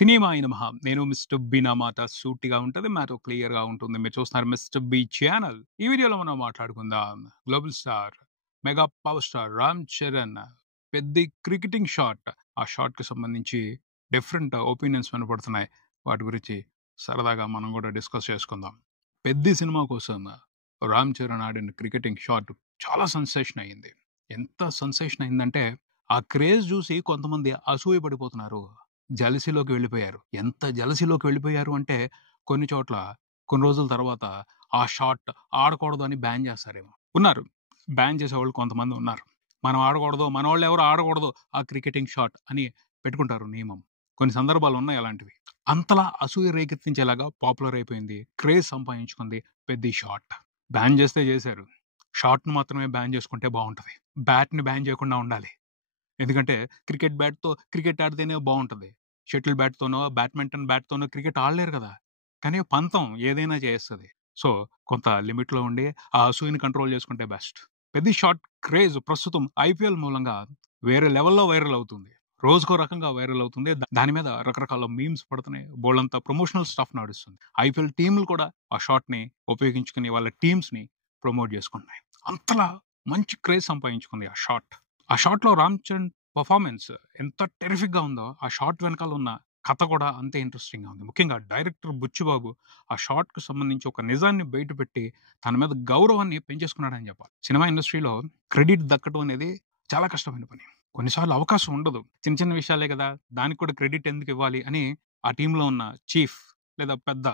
Cinema అయిన మహా నేను మిస్టర్ బి నా మాట సూటిగా ఉంటుంది, మ్యాటర్ క్లియర్‌గా ఉంటుంది. మీరు చూస్తున్నారు మిస్టర్ బి ఛానల్. ఈ వీడియోలో మనం మాట్లాడుకుందాం. Global star, mega power star Ram Charan పెద్ద క్రికెటింగ్ షాట్. ఆ షాట్‌కి సంబంధించి డిఫరెంట్ ఒపీనియన్స్ వినపడుతున్నాయి. వాటి గురించి సరదాగా మనం కూడా డిస్కస్ చేసుకుందాం. పెద్ది సినిమా కోసం రామ్ చరణ్ ఆడిన క్రికెటింగ్ షాట్ చాలా సెన్సేషన్ అయింది. ఎంత సెన్సేషన్ అయిందంటే ఆ క్రేజ్ చూసి కొంతమంది అసూయ పడిపోతున్నారు. జెలసీలోకి వెళ్ళిపోయారు. ఎంత జెలసీలోకి వెళ్ళిపోయారు అంటే కొన్ని చోట్ల కొన్ని రోజుల తర్వాత ఆ షాట్ ఆడకూడదు అని బ్యాన్ చేస్తారేమో. ఉన్నారు. బ్యాన్ చేసేవాళ్ళు కొంతమంది ఉన్నారు. మనం ఆడకూడదు, మనోళ్ళు ఎవరు ఆడకూడదు ఆ క్రికెటింగ్ షాట్ అని పెట్టుకుంటారు నియమం. కొన్ని సందర్భాలు ఉన్నాయి అలాంటివి. అంతలా అసూయ రేకెత్తించేలాగా పాపులర్ అయిపోయింది. క్రేజ్ సంపాదించుకుంది పెద్ద షాట్. బ్యాన్ చేస్తే చేశారు. షాట్‌ని మాత్రమే బ్యాన్ చేసుకుంటే బావుంటది. బ్యాట్‌ని బ్యాన్ చేయకుండా ఉండాలి. ఎందుకంటే క్రికెట్ బ్యాట్‌తో క్రికెట్ ఆడితేనే బావుంటది. షటిల్ బ్యాట్‌తోనో, బ్యాడ్మింటన్ బ్యాట్‌తోనో క్రికెట్ ఆడలేరు కదా! కానీ పంతం ఏదైనా చేస్తది. సో, కొంత లిమిట్‌లో ఉండి ఆ అసూయని కంట్రోల్ చేసుకుంటే బెస్ట్. పెద్ద షాట్ క్రేజ్ ప్రస్తుతం ఐపీఎల్ మూలంగా వేరే లెవెల్‌లో వైరల్ అవుతుంది. రోజుకో రకంగా వైరల్ అవుతుంది. దాని మీద రకరకాల మీమ్స్ పడుతున్నాయి. బోలెడంత ప్రమోషనల్ స్టఫ్ నడుస్తుంది. ఐపీఎల్ టీమ్‌లు కూడా ఆ షాట్‌ని ఉపయోగించుకొని వాళ్ళ టీమ్స్‌ని ప్రమోట్ చేసుకుంటున్నాయి. అంతలా మంచి క్రేజ్ సంపాదించుకుంది ఆ షాట్. ఆ షాట్‌లో రామ్ చరణ్ పర్ఫార్మెన్స్ ఎంత టెర్రిఫిక్‌గా ఉందో, ఆ షాట్ వెనకాల ఉన్న కథ కూడా అంతే ఇంట్రెస్టింగ్‌గా ఉంది. ముఖ్యంగా డైరెక్టర్ బుచ్చిబాబు ఆ షాట్‌కి సంబంధించి ఒక నిజాన్ని బయటపెట్టి తన మీద గౌరవాన్ని పెంచేసుకున్నాడని చెప్పాలి. సినిమా ఇండస్ట్రీలో క్రెడిట్ దక్కడం అనేది చాలా కష్టమైన పని. కొన్నిసార్లు అవకాశం ఉండదు. చిన్న చిన్న విషయాలే కదా! దానికి కూడా క్రెడిట్ ఎందుకు ఇవ్వాలి అని ఆ టీమ్‌లో ఉన్న చీఫ్ లేదా పెద్ద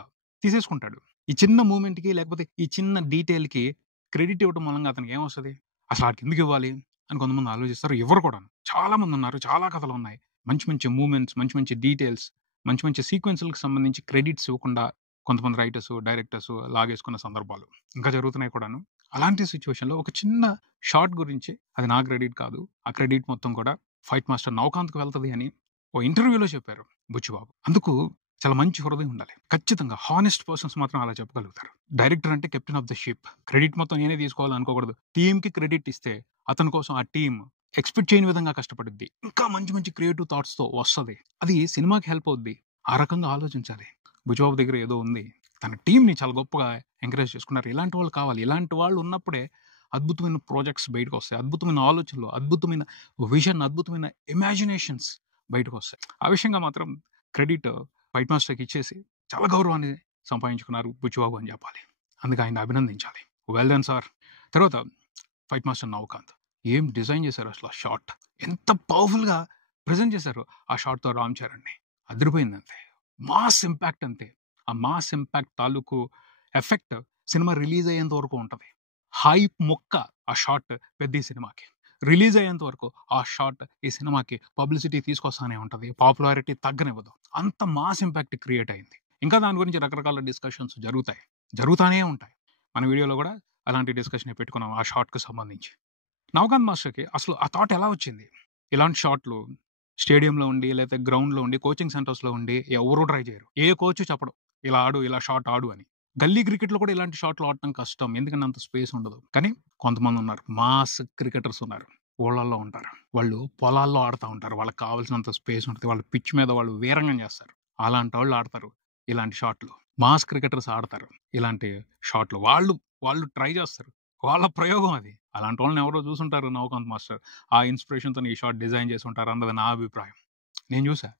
తీసేసుకుంటాడు. ఈ చిన్న మూవ్‌మెంట్‌కి లేకపోతే ఈ చిన్న డీటెయిల్‌కి క్రెడిట్ ఇవ్వడం మూలంగా అతనికి ఏమొస్తది? అసలు ఆడికెందుకు ఇవ్వాలి? అని కొంతమంది ఆలోచిస్తారు. ఇవ్వరు కూడాను. చాలా మందున్నారు. చాలా కథలున్నాయి. మంచి మంచి మూవ్‌మెంట్స్, మంచి మంచి డీటెయిల్స్, మంచి మంచి సీక్వెన్స్‌లకి సంబంధించి క్రెడిట్స్ ఇవ్వకుండా కొంతమంది రైటర్సు, డైరెక్టర్సు లాగేసుకున్న సందర్భాలు ఇంకా జరుగుతున్నాయి కూడాను. అలాంటి సిట్యుయేషన్‌లో ఒక చిన్న షాట్ గురించి అది నా క్రెడిట్ కాదు. ఆ క్రెడిట్ మొత్తం కూడా ఫైట్ మాస్టర్ నవకాంత్‌కి వెళ్తది అని ఓ ఇంటర్వ్యూలో చెప్పారు బుచ్చిబాబు. అందుకు చాలా మంచి హృదయం ఉండాలి. ఖచ్చితంగా హానెస్ట్ పర్సన్స్ మాత్రం అలా చెప్పగలుగుతారు. డైరెక్టర్ అంటే captain of the ship. Credit మొత్తం నేనే తీసుకోవాలి అనుకోకూడదు. టీమ్‌కి క్రెడిట్ ఇస్తే అతని కోసం ఆ టీమ్ ఎక్స్‌పెక్ట్ చేయని విధంగా కష్టపడుద్ది. ఇంకా మంచి మంచి క్రియేటివ్ థాట్స్‌తో వస్తది. అది సినిమాకి హెల్ప్ అవుద్ది. ఆ రకంగా ఆలోచించాలి. బుచ్చిబాబు దగ్గర ఏదో ఉంది. తన టీమ్‌ని చాలా గొప్పగా ఎంకరేజ్ చేసుకున్నారు. ఇలాంటి వాళ్ళు కావాలి. ఇలాంటి వాళ్ళు ఉన్నప్పుడే అద్భుతమైన ప్రాజెక్ట్స్ బయటకొస్తాయి. అద్భుతమైన ఆలోచనలు, అద్భుతమైన విజన్, అద్భుతమైన ఇమాజినేషన్స్ బయటకొస్తాయి. ఆ విషయంగా మాత్రం క్రెడిట్ ఫైట్ మాస్టర్‌కి ఇచ్చేసి చాలా గౌరవాన్ని సంపాదించుకున్నారు బుచ్చిబాబు అని చెప్పాలి. అందుకే ఆయన్ని అభినందించాలి. Well done sir. తర్వాత ఫైట్ మాస్టర్ నవకాంత్. ఏం డిజైన్ చేశారు అసలు ఆ షాట్. ఎంత పవర్‌ఫుల్‌గా ప్రెజెంట్ చేశారు ఆ షాట్‌తో రామ్ చరణ్‌ని. అదిరిపోయిందంతే. మాస్ ఇంపాక్ట్ అంతే. ఆ మాస్ ఇంపాక్ట్ తాలూకు ఎఫెక్ట్ సినిమా రిలీజ్ అయ్యేంత వరకు ఉంటది. హైప్ మొక్క ఆ షాట్ పెద్ద సినిమాకి. రిలీజ్ అయ్యేంత వరకు ఆ షాట్ ఈ సినిమాకి పబ్లిసిటీ తీసుకొస్తానే ఉంటది. పాపులారిటీ తగ్గనివ్వదు. అంత మాస్ ఇంపాక్ట్ క్రియేట్ అయింది. ఇంకా దాని గురించి రకరకాల డిస్కషన్స్ జరుగుతాయి. జరుగుతానే ఉంటాయి. మన వీడియోలో కూడా అలాంటి డిస్కషనే పెట్టుకున్నాం ఆ షాట్‌కి సంబంధించి. నవకాంత్ మాస్టర్‌కి అసలు ఆ థాట్ ఎలా వచ్చింది? ఇలాంటి షాట్‌లు స్టేడియంలో ఉండి, లేతే గ్రౌండ్‌లో ఉండి, కోచింగ్ సెంటర్స్‌లో ఉండి ఎవరు ట్రై చేయరు. ఏ కోచ్ చెప్పడు. ఇలా ఆడు, ఇలా షాట్ ఆడు అని. గల్లీ క్రికెట్‌లో కూడా ఇలాంటి షాట్‌లు ఆడటం కష్టం. ఎందుకంటే అంత స్పేస్ ఉండదు. కానీ కొంతమందున్నారు. మాస్ క్రికెటర్స్ ఉన్నారు. ఊళ్ళల్లో ఉంటారు. వాళ్ళు పొలాల్లో ఆడుతా ఉంటారు. వాళ్ళకి కావాల్సినంత స్పేస్ ఉంటది. వాళ్ళు పిచ్ మీద వాళ్ళు వీరంగం చేస్తారు. అలాంటోళ్ళు ఆడతారు ఇలాంటి షాట్‌లు. మాస్ క్రికెటర్స్ ఆడతారు ఇలాంటి షాట్‌లు. వాళ్ళు ట్రై చేస్తారు. వాళ్ళ ప్రయోగం అది. అలాంటి వాళ్ళని ఎవరో చూసుంటారు నవకాంత్ మాస్టర్. ఆ ఇన్స్‌పిరేషన్‌తోని ఈ షాట్ డిజైన్ చేసి ఉంటారు అన్నది నా అభిప్రాయం. నేను చూసా.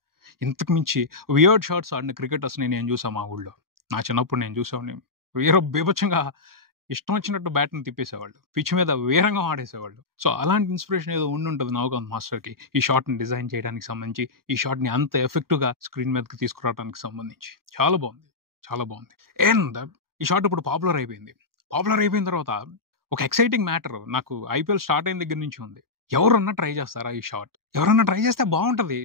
ఇంతకు మించి వియర్డ్ షాట్స్ ఆడిన క్రికెటర్స్‌ని నేను చూసా మా ఊళ్ళో. నా చిన్నప్పుడు నేను చూసేవాడిని. బీభత్సంగా ఇష్టం వచ్చినట్టు బ్యాట్‌ని తిప్పేసేవాళ్ళు. పిచ్ మీద వీరంగం ఆడేసేవాళ్ళు. సో, అలాంటి ఇన్స్‌పిరేషన్ ఏదో ఉండుంటది నవకాంత్ మాస్టర్‌కి. ఈ షాట్‌ని డిజైన్ చేయడానికి సంబంధించి, ఈ షాట్‌ని అంత ఎఫెక్టివ్‌గా స్క్రీన్ మీదకి తీసుకురావడానికి సంబంధించి. చాలా బావుంది. చాలా బావుంది. అండ్ ఈ షాట్ ఇప్పుడు పాపులర్ అయిపోయింది. పాపులర్ అయిపోయిన తర్వాత ఒక ఎక్సైటింగ్ మ్యాటర్ నాకు ఐపీఎల్ స్టార్ట్ అయిన దగ్గర నుంచి ఉంది. ఎవరన్నా ట్రై చేస్తారా ఈ షాట్? ఎవరన్నా ట్రై చేస్తే బావుంటది.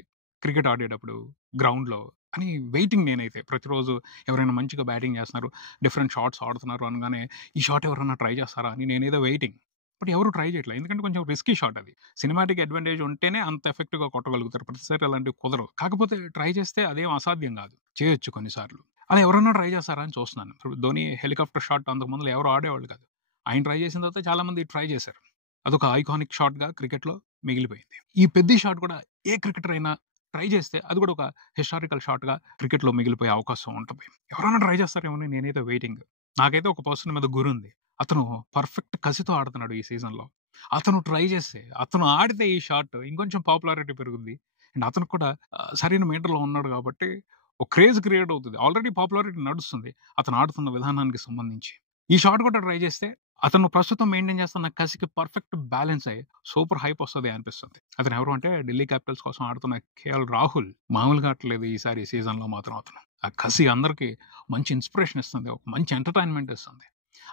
క్రికెట్ ఆడేటప్పుడు గ్రౌండ్‌లో అని వెయిటింగ్ నేనైతే. ప్రతిరోజు ఎవరైనా మంచిగా బ్యాటింగ్ చేస్తున్నారు, డిఫరెంట్ షాట్స్ ఆడుతున్నారు అనగానే ఈ షాట్ ఎవరన్నా ట్రై చేస్తారా అని నేనేదో వెయిటింగ్. బట్ ఎవరు ట్రై చేయట్లేదు. ఎందుకంటే కొంచెం రిస్కీ షాట్ అది. సినిమాటిక్ అడ్వాంటేజ్ ఉంటేనే అంత ఎఫెక్టివ్‌గా కొట్టగలుగుతారు. ప్రతిసారి అలాంటివి కుదరవు. కాకపోతే ట్రై చేస్తే అదేం అసాధ్యం కాదు. చేయొచ్చు కొన్ని సార్లు. అలా ఎవరన్నా ట్రై చేస్తారా అని చూస్తున్నాను. ఇప్పుడు ధోని హెలికాప్టర్ షాట్ అంతకు ముందుల ఎవరు ఆడేవాళ్ళు కాదు. ఆయన ట్రై చేసిన తర్వాత చాలా మంది ట్రై చేశారు. అదొక ఐకానిక్ షాట్‌గా క్రికెట్‌లో మిగిలిపోయింది. ఈ పెద్ద షాట్ కూడా ఏ క్రికెటర్ అయినా ట్రై చేస్తే అది కూడా ఒక హిస్టారికల్ షాట్‌గా క్రికెట్‌లో మిగిలిపోయే అవకాశం ఉంటది. ఎవరైనా ట్రై చేస్తారేమో అని నేనైతే వెయిటింగ్. నాకైతే ఒక పర్సన్ మీద గురుంది. అతను పర్ఫెక్ట్ కసితో ఆడుతున్నాడు ఈ సీజన్‌లో. అతను ట్రై చేస్తే, అతను ఆడితే ఈ షాట్ ఇంకొంచెం పాపులారిటీ పెరుగుద్ది. అండ్ అతను కూడా సరైన మీటర్‌లో ఉన్నాడు కాబట్టి ఒక క్రేజ్ క్రియేట్ అవుతది. ఆల్రెడీ పాపులారిటీ నడుస్తుంది. అతను ఆడుతున్న విధానానికి సంబంధించి. ఈ షాట్ కూడా ట్రై చేస్తే అతను ప్రస్తుతం మెయింటైన్ చేస్తున్న కసికి పర్ఫెక్ట్ బ్యాలెన్స్ అయ్యి సూపర్ హైప్ వస్తది అనిపిస్తుంది. అతను ఎవరు అంటే ఢిల్లీ క్యాపిటల్స్ కోసం ఆడుతున్న కేఎల్ రాహుల్. మామూలుగా ఆడట్లేదు ఈసారి సీజన్‌లో మాత్రం అతను. ఆ కసి అందరికి మంచి ఇన్స్‌పిరేషన్ ఇస్తుంది. ఒక మంచి ఎంటర్‌టైన్‌మెంట్ ఇస్తుంది.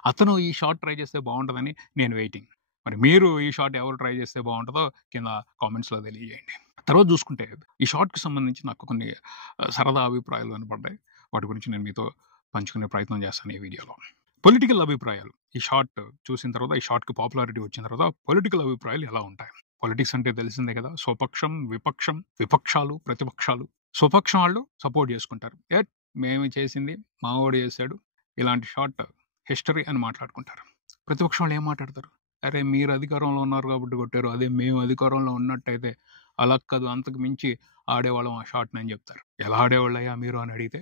అతను ఈ షాట్ ట్రై చేస్తే బావుంటదని నేను వెయిటింగ్. మరి మీరు ఈ షాట్ ఎవరు ట్రై చేస్తే బావుంటదో కింద కామెంట్స్‌లో తెలియజేయండి. తర్వాత చూసుకుంటే ఈ షాట్‌కి సంబంధించి నాకు కొన్ని సరదా అభిప్రాయాలు వినపడ్డాయి. వాటి గురించి నేను మీతో పంచుకునే ప్రయత్నం చేస్తాను ఈ వీడియోలో. పొలిటికల్ అభిప్రాయాలు. ఈ షాట్ చూసిన తర్వాత, ఈ షాట్‌కి పాపులారిటీ వచ్చిన తర్వాత పొలిటికల్ అభిప్రాయాలు ఎలా ఉంటాయి? పొలిటిక్స్ అంటే తెలిసిందే కదా! స్వపక్షం, విపక్షం, విపక్షాలు, ప్రతిపక్షాలు. స్వపక్షం వాళ్ళు సపోర్ట్ చేసుకుంటారు. మేము చేసింది మావోడు చేశాడు. ఇలాంటి షాట్ హిస్టరీ అని మాట్లాడుకుంటారు. ప్రతిపక్షం వాళ్ళు ఏం మాట్లాడతారు? అరే మీరు అధికారంలో ఉన్నారు కాబట్టి కొట్టారు. అదే మేము అధికారంలో ఉన్నట్టయితే అలా కాదు, అంతకు మించి ఆడేవాళ్ళం ఆ షాట్‌ని అని చెప్తారు. ఎలా ఆడేవాళ్ళయ్యా మీరు అని అడిగితే,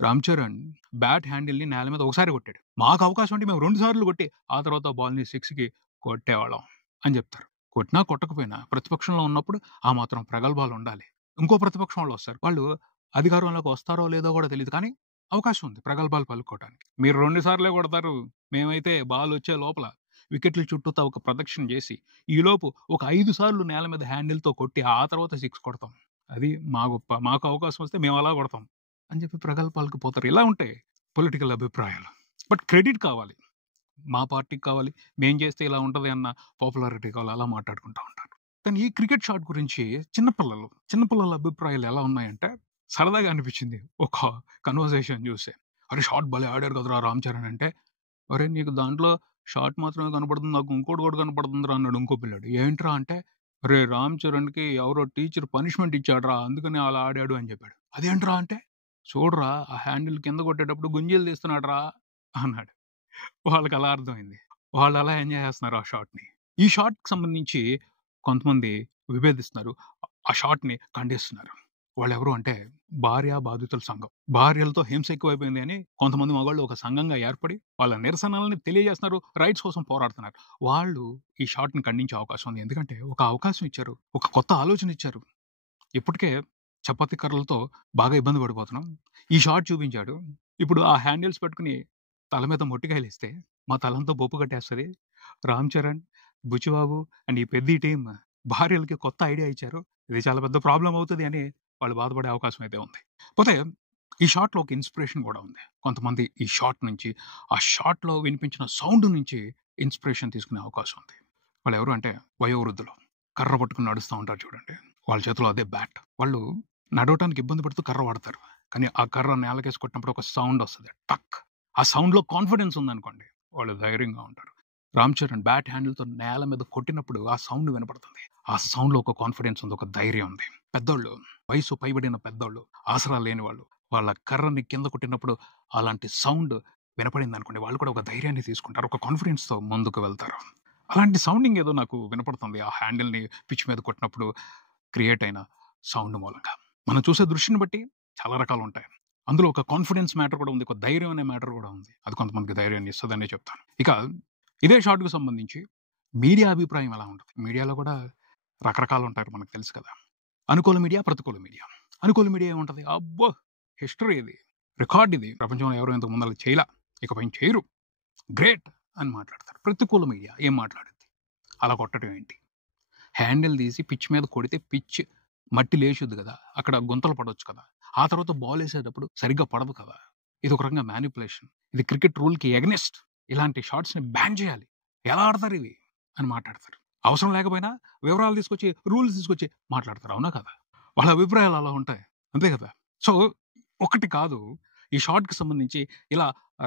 రామ్ చరణ్ బ్యాట్ హ్యాండిల్‌ని నేల మీద ఒకసారి కొట్టాడు. మాకు అవకాశం ఉంటే మేము 2 సార్లు కొట్టి ఆ తర్వాత బాల్‌ని 6కి కొట్టేవాళ్ళం అని చెప్తారు. కొట్టినా కొట్టకపోయినా ప్రతిపక్షంలో ఉన్నప్పుడు ఆ మాత్రం ప్రగల్భాలు ఉండాలి. ఇంకో ప్రతిపక్షం వాళ్ళు వస్తారు. వాళ్ళు అధికారంలోకి వస్తారో లేదో కూడా తెలీదు. కానీ అవకాశం ఉంది ప్రగల్భాలు పలుకోవడానికి. మీరు 2 సార్లే కొడతారు. మేమైతే బాల్ వచ్చే లోపల వికెట్ల చుట్టూతా ఒక ప్రదక్షిణ చేసి, ఈలోపు ఒక 5 సార్లు నేల మీద హ్యాండిల్‌తో కొట్టి ఆ తర్వాత 6 కొడతాం. అది మా గొప్ప. మాకు అవకాశం వస్తే మేము అలా కొడతాం అని చెప్పి ప్రగల్భాలకు పోతారు. ఇలా ఉంటాయి పొలిటికల్ అభిప్రాయాలు. బట్ క్రెడిట్ కావాలి. మా పార్టీకి కావాలి. మేం చేస్తే ఇలా ఉంటది అన్న పాపులారిటీ కావాలి. అలా మాట్లాడుకుంటా ఉంటారు. కానీ ఈ క్రికెట్ షాట్ గురించి చిన్నపిల్లల అభిప్రాయాలు ఎలా ఉన్నాయంటే సరదాగా అనిపించింది. ఒక కన్వర్జేషన్ చూస్తే. "అరే! షాట్ భలే ఆడారు కదరా రామ్ చరణ్" అంటే, "అరేయ్! నీకు దాంట్లో షాట్ మాత్రమే కనపడుతుంది. నాకు ఇంకోటి కూడా కనపడుతుందిరా" అన్నాడు ఇంకో పిల్లాడు. "ఏంట్రా" అంటే, "అరేయ్! రామ్ చరణ్‌కి ఎవరో టీచర్ పనిష్మెంట్ ఇచ్చాడురా. అందుకని అలా ఆడాడు" అని చెప్పాడు. "అదేంట్రా" అంటే, "చూడరా ఆ హ్యాండిల్ కింద కొట్టేటప్పుడు గుంజీలు తీస్తున్నాడురా" అన్నాడు. వాళ్ళకి అలా అర్థమైంది. వాళ్ళు అలా ఎంజాయ్ చేస్తున్నారు ఆ షాట్‌ని. ఈ షాట్‌కి సంబంధించి కొంతమంది విభేదిస్తున్నారు. ఆ షాట్‌ని ఖండిస్తున్నారు. వాళ్ళెవరు అంటే భార్య బాధితుల సంఘం. భార్యలతో హింస ఎక్కువైపోయింది అని కొంతమంది మగవాళ్ళు ఒక సంఘంగా ఏర్పడి వాళ్ళ నిరసనలని తెలియజేస్తున్నారు. రైట్స్ కోసం పోరాడుతున్నారు. వాళ్ళు ఈ షాట్‌ని ఖండించే అవకాశం ఉంది. ఎందుకంటే ఒక అవకాశం ఇచ్చారు. ఒక కొత్త ఆలోచన ఇచ్చారు. ఇప్పటికే చపాతీ కర్రలతో బాగా ఇబ్బంది పడిపోతున్నాం. ఈ షాట్ చూపించాడు. ఇప్పుడు ఆ హ్యాండిల్స్ పట్టుకొని తల మీద మొట్టికాయలేస్తే మా తలంతా బొప్పు కట్టేస్తది. రామ్ చరణ్, బుచ్చిబాబు అండ్ ఈ పెద్ద టీమ్ భార్యలకి కొత్త ఐడియా ఇచ్చారు. ఇది చాలా పెద్ద ప్రాబ్లమ్ అవుతది అని వాళ్ళు బాధపడే అవకాశం అయితే ఉంది. పోతే ఈ షాట్‌లో ఒక ఇన్స్‌పిరేషన్ కూడా ఉంది. కొంతమంది ఈ షాట్ నుంచి, ఆ షాట్‌లో వినిపించిన సౌండ్ నుంచి ఇన్స్‌పిరేషన్ తీసుకునే అవకాశం ఉంది. వాళ్ళెవరు అంటే వయోవృద్ధులు. కర్ర పట్టుకొని నడుస్తా ఉంటారు చూడండి. వాళ్ళ చేతిలో అదే బ్యాట్. వాళ్ళు నడవటానికి ఇబ్బంది పడుతూ కర్ర వాడతారు. కానీ ఆ కర్ర నేలకేసి కొట్టినప్పుడు ఒక సౌండ్ వస్తది. టక్. ఆ సౌండ్‌లో కాన్ఫిడెన్స్ ఉందనుకోండి, వాళ్ళు ధైర్యంగా ఉంటారు. రామ్ చరణ్ బ్యాట్ హ్యాండిల్‌తో నేల మీద కొట్టినప్పుడు ఆ సౌండ్ వినపడుతుంది. ఆ సౌండ్‌లో ఒక కాన్ఫిడెన్స్ ఉంది. ఒక ధైర్యం ఉంది. పెద్దోళ్ళు, వయసు పైబడిన పెద్దోళ్ళు, ఆసరా లేని వాళ్ళు, వాళ్ళ కర్రని కింద కొట్టినప్పుడు అలాంటి సౌండ్ వినపడిందనుకోండి, వాళ్ళు కూడా ఒక ధైర్యాన్ని తీసుకుంటారు. ఒక కాన్ఫిడెన్స్‌తో ముందుకు వెళ్తారు. అలాంటి సౌండింగ్ ఏదో నాకు వినపడుతుంది. ఆ హ్యాండిల్‌ని పిచ్ మీద కొట్టినప్పుడు క్రియేట్ అయిన సౌండ్ మూలంగా. మనం చూసే దృష్టిని బట్టి చాలా రకాలుంటాయి. అందులో ఒక కాన్ఫిడెన్స్ మ్యాటర్ కూడా ఉంది. ఒక ధైర్యం అనే మ్యాటర్ కూడా ఉంది. అది కొంతమందికి ధైర్యాన్ని ఇస్తదనే చెప్తాను. ఇక ఇదే షాట్‌కి సంబంధించి మీడియా అభిప్రాయం ఎలా ఉంటది? మీడియాలో కూడా రకరకాలుంటారు మనకు తెలుసు కదా! అనుకూల మీడియా, ప్రతికూల మీడియా. అనుకూల మీడియా ఏముంటది? అబ్బో! హిస్టరీ ఇది. రికార్డ్ ఇది. ప్రపంచంలో ఎవరు ఇంతకు ముందల చేయలా. ఇకపైన చేయరు. గ్రేట్ అని మాట్లాడతారు. ప్రతికూల మీడియా ఏం మాట్లాడుద్ది? అలా కొట్టడం ఏంటి? హ్యాండిల్ తీసి పిచ్ మీద కొడితే పిచ్ మట్టి లేచుద్ది కదా! అక్కడ గుంతలు పడొచ్చు కదా! ఆ తర్వాత బాలేసేటప్పుడు సరిగ్గా పడదు కదా! ఇదొక రకంగా మ్యానిప్యులేషన్. ఇది క్రికెట్ రూల్‌కి ఎగనెస్ట్. ఇలాంటి షాట్స్‌ని బ్యాన్ చేయాలి. ఎలా ఆడతారు ఇవి? అని మాట్లాడతారు. అవసరం లేకపోయినా వివరాలు తీసుకొచ్చి, రూల్స్ తీసుకొచ్చి మాట్లాడతారు. అవునా కాదా? వాళ్ళ అభిప్రాయాలు అలా ఉంటాయి. అంతే కదా! సో, ఒకటి కాదు. ఈ షాట్‌కి సంబంధించి ఇలా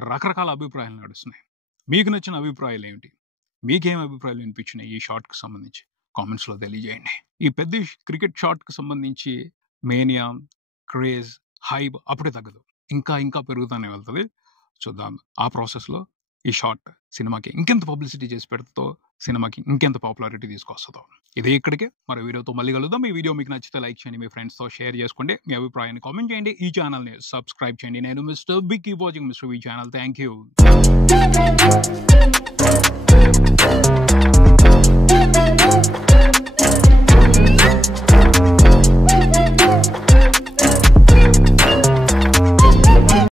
రకరకాల అభిప్రాయాలు నడుస్తున్నాయి. మీకు నచ్చిన అభిప్రాయాలేమిటి? మీకేం అభిప్రాయాలు వినిపించినాయి ఈ షాట్‌కి సంబంధించి? కామెంట్స్‌లో తెలియజేయండి. ఈ పెద్ద క్రికెట్ షాట్‌కి సంబంధించి మేనియా, క్రేజ్, హైప్ అప్పుడే తగ్గదు. ఇంకా ఇంకా పెరుగుతానే వెళ్తది. చూద్దాం. ఆ ప్రాసెస్‌లో ఈ షాట్ సినిమాకి ఇంకెంత పబ్లిసిటీ చేసి పెడుతదో సినిమాకి ఇంకెంత పాపులారిటీ తీసుకొస్తుందో. ఇదే ఇక్కడికే మరో వీడియోతో మళ్ళీ కలుద్దాం. ఈ వీడియో మీకు నచ్చితే లైక్ చేయండి, మీ ఫ్రెండ్స్తో షేర్ చేసుకోండి, మీ అభిప్రాయాన్ని కామెంట్ చేయండి, ఈ ఛానల్ని సబ్స్క్రైబ్ చేయండి. నేను mister B, keep watching mister B channel. Thank you.